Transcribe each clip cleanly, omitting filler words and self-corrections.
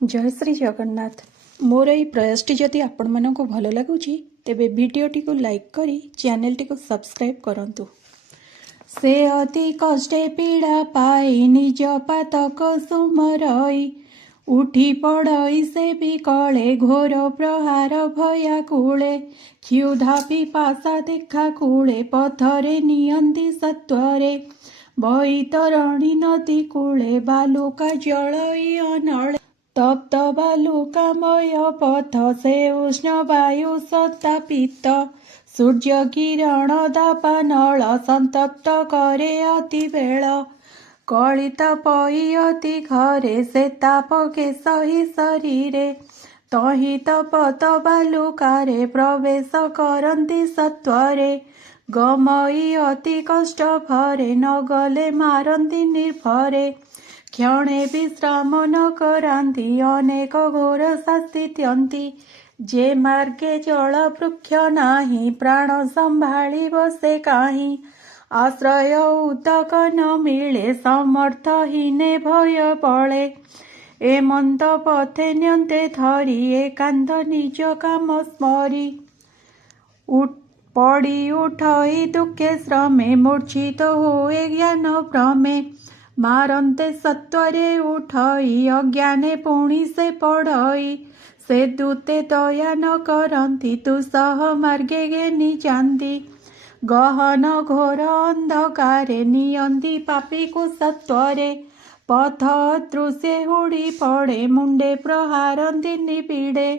जय श्री जगन्नाथ। मोर यही प्रयासटी जदि आपण मानक भल लगुची तेबे वीडियोटी को लाइक करी चैनलटी को सब्सक्राइब करंतु। से अति कष्टे पीड़ा पाई निज पातक सुमरई उठी पड़ई से विकले घोर प्रहार भया कूले क्षुधा पिपासा देखा कूले पथरे नियंती सत्वरे बही तरणी नदी कूले बालुका जलई अनळे तप्त बालुकामय पथ से उष्ण वायु सत्तापित सूर्य किरण दापा नळ संतप्त करे अति बेळ कलिता पई अति घरे से ताप के सही शरीरे तही तपत बालुकारे प्रवेश करती सत्वरे गमई अति कष्ट भरे न गले मारती निर्भरे क्षणे विश्राम न करांती अनेक घोर शास्ति त्यंती जे मार्गे जल वृक्ष नाही प्राण संभाळी बसे काही आश्रय उतक न मिले समर्थहीने भय पळे एमंत पथे न्यंते धरी एकांत निज काम स्मरी पड़ी उठई दुखे श्रमे मूर्छित होए ज्ञान भ्रमे मारंते सत्वरे उठई अज्ञाने पुणी से पढ़ई से दूते दया न करंती तु सह मार्गे गेनी जाती गहन घोर अंधकारे नियंती पापी को सत्वरे पथ दृश्य हुड़ी पड़े मुंडे प्रहारंती निपीड़े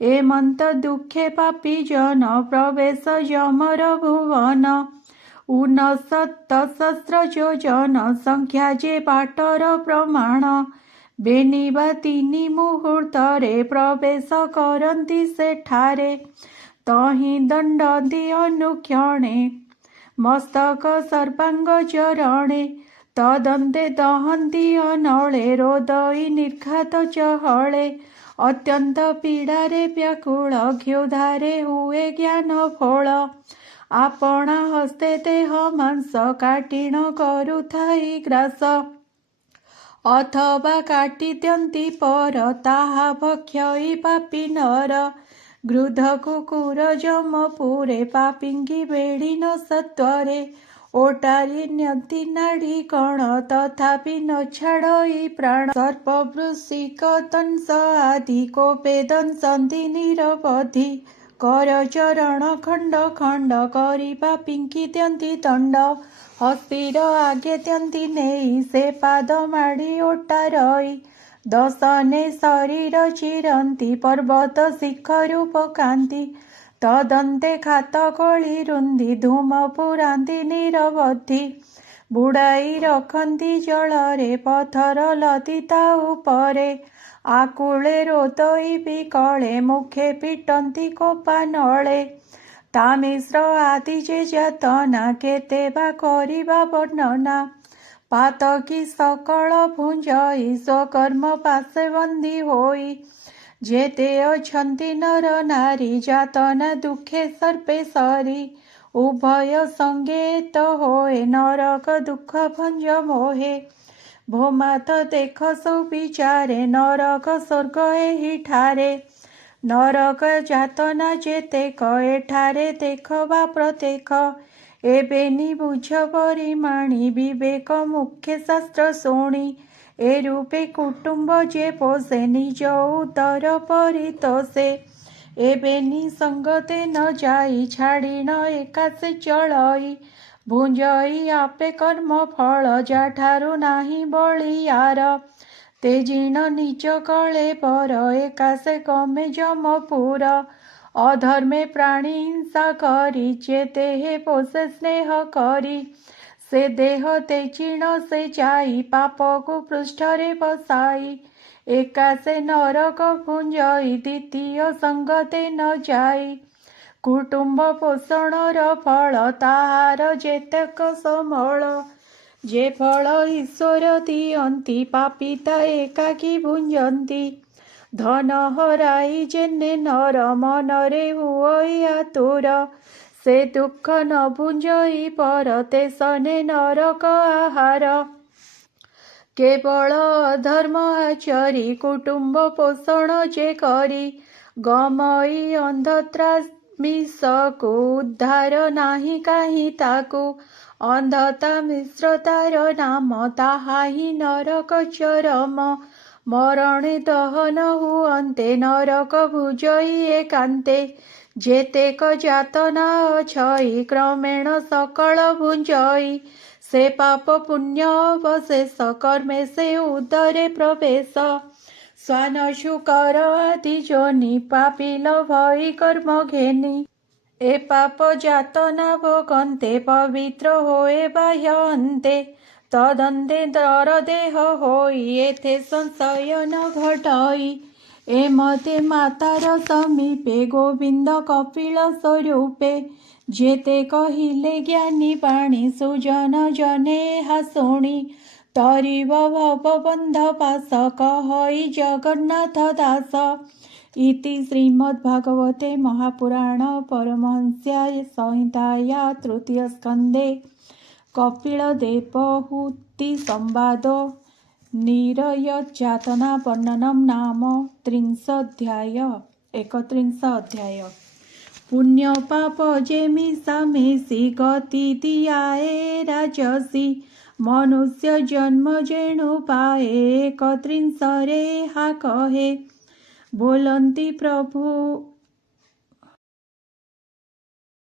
एमंत दुखे पापी जन प्रवेश जमर भुवन 69 योजन संख्या जे बाटर प्रमाण बेनिबा 3 मुहूर्तरे प्रवेश करती सेठारे तही दंड दी अनुक्षणे मस्तक सर्वांग चरणे तदंते दहंती अनळे रोदई निर्घात चहळे अत्यंत पीड़ारे व्याकुल क्षुधारे हुए ज्ञान फल आपणा हस्ते देह मांस काटिण करुथाई ग्रास अथवा काटी द्यंती पर ताहा भक्षई पापी नर गृध कुकुर जमपुरे पापिंगी बेड़ी न सत्वरे ओटारी न्यंती नाड़ी कण तथापि न छाड़ई प्राण सर्प वृश्चिक तंस आदि कोपे दंसंती निरवधि कर चरण खंड खंड करी पापिंकी द्यंती दंड हस्तीर आगे द्यंती नेई से पाद माड़ी ओटारई दशने शरीर चिरंती पर्वत शिखर पकांती तदंते खात कली रुंदी धूम पुरांती निरवधि बुड़ाई रखंती जलरे पथर लतिता उपरे आकुले रोदई विकले मुखे पिटंती कोपा नळे तामिश्र आदि जे जातना केते बा करिबा वर्णना पातकी सकल भुंजई स्वकर्म पासे बंदी होई जेते अछंती नर नारी जातना दुखे सर्पे सरी उभय संगे तो होए नरक दुख भंज मोहे भोमाथ देख सौ विचारे नरक स्वर्ग एही ठारे नरक जातना जेते एठारे देख बा प्रत्येक एबेनी बुझ परिमाणी विवेक मुख्य शास्त्र शोणी ए रूपे कुटुंब जे पोषे निज उदर परितोषे एबेनी संगते न जाई छाड़ी न एकासे चलई भुंजई आपे कर्म फल जाठारु नाही बलियार तेजिण निज कले पर एकासे कमे जमपुर अधर्मे प्राणी हिंसा करी जे देहे पोषे स्नेह करी से देह तेजिण से जाई पाप को पृष्ठरे बसाई एकासे नरक भुंजई द्वितीय संगते न जाई कुटुंब पोषणर फल ताहार जेतक समळ जे फल ईश्वर दियंती पापिता एकाकी भुंजंती धन हराई जेने नर मनरे हुई आतुर से दुख न भुंजई पर ते सने नरक आहार केवळ अधर्म आचरी कुटुंब पोषण जे करी गमई अंधत्रास मिसकू उद्धार नाही काही ताकू अंधता मिश्र तार नाम ताहाही नरक चरम मरणे दहन हुअन्ते नरक भुजई एकान्ते जेतेक जातना अछई क्रमेण सकल भुंजई से पाप पुण्य अवशेष कर्मे से उदरे प्रवेश स्वान शुकर आदि जोनि पापिल भई कर्म घेनी ए पाप जातना भोगन्ते पवित्र होए बाह्य अन्ते तदन्ते दर देह होई एथे संशय न घटई एमते मातार समीपे गोविंद कपिल स्वरूपे जेते कहिले ज्ञानी पाणी सुजन जने हासुणी तरिव भवबन्ध पास कहई जगन्नाथ दास इति श्रीमद्भागवते महापुराण परमहंस्या संहिताया तृतीय स्कन्धे कपिलदेवहूति संवादो निरयजातना वर्णनम नाम 31 अध्याय पुण्य पाप जेमि सामेसी गति दियाए राजसी मनुष्य जन्म जेणु पाए 31 रे हा कहे बोलंती प्रभु